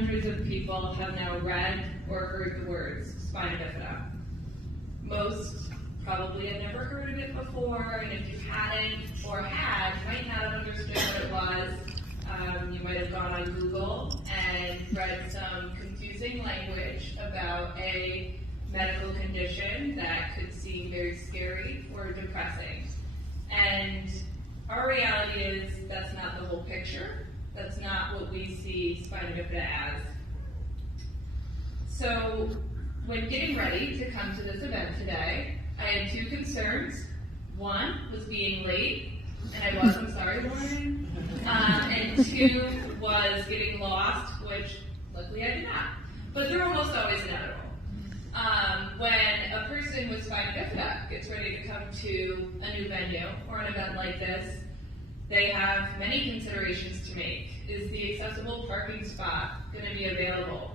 hundreds of people have now read or heard the words spina bifida. Most probably had never heard of it before, and if you hadn't or had, you might not have understood what it was. You might have gone on Google and read some confusing language about a medical condition that could seem very scary or depressing. And our reality is that's not the whole picture. That's not what we see spina bifida as. So when getting ready to come to this event today, I had two concerns. One was being late, and I was, I'm sorry, Lauren. And two was getting lost, which luckily I did not. But they're almost always inevitable. When a person with spina bifida gets ready to come to a new venue or an event like this, they have many considerations to make. Is the accessible parking spot going to be available?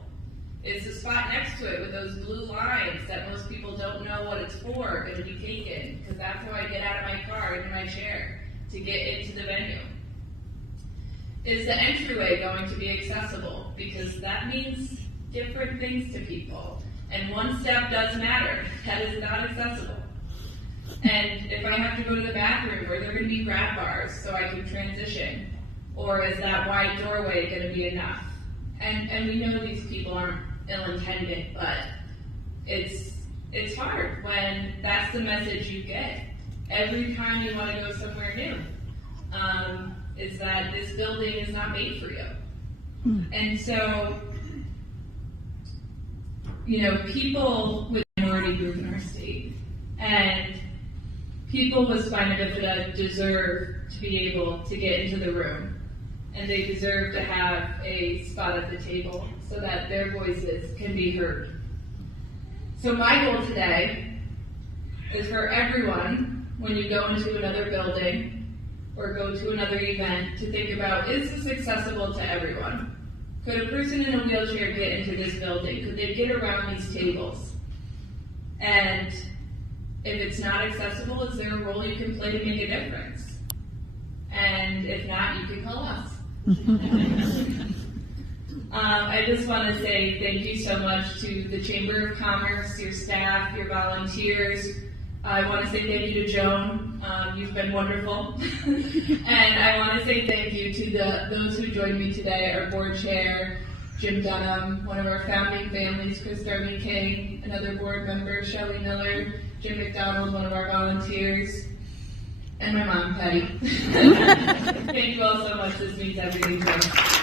Is the spot next to it with those blue lines that most people don't know what it's for going to be taken? Because that's how I get out of my car into my chair to get into the venue. Is the entryway going to be accessible? Because that means different things to people. And one step does matter. That is not accessible. And if I have to go to the bathroom, are there going to be grab bars so I can transition? Or is that wide doorway going to be enough? And we know these people aren't ill-intended, but it's hard when that's the message you get every time you want to go somewhere new. Is that this building is not made for you. And so, people with minority group in our state and people with spina bifida deserve to be able to get into the room, and they deserve to have a spot at the table so that their voices can be heard. So my goal today is for everyone, when you go into another building or go to another event, to think about, is this accessible to everyone? Could a person in a wheelchair get into this building? Could they get around these tables? And if it's not accessible, is there a role you can play to make a difference? And if not, you can call us. I just want to say thank you so much to the Chamber of Commerce, your staff, your volunteers. I want to say thank you to Joan. You've been wonderful. And I want to say thank you to those who joined me today, our board chair, Jim Dunham, one of our founding families, Chris Darby King, another board member, Shelley Miller, Jim McDonald, one of our volunteers, and my mom, Patty. Thank you all so much. This means everything to us.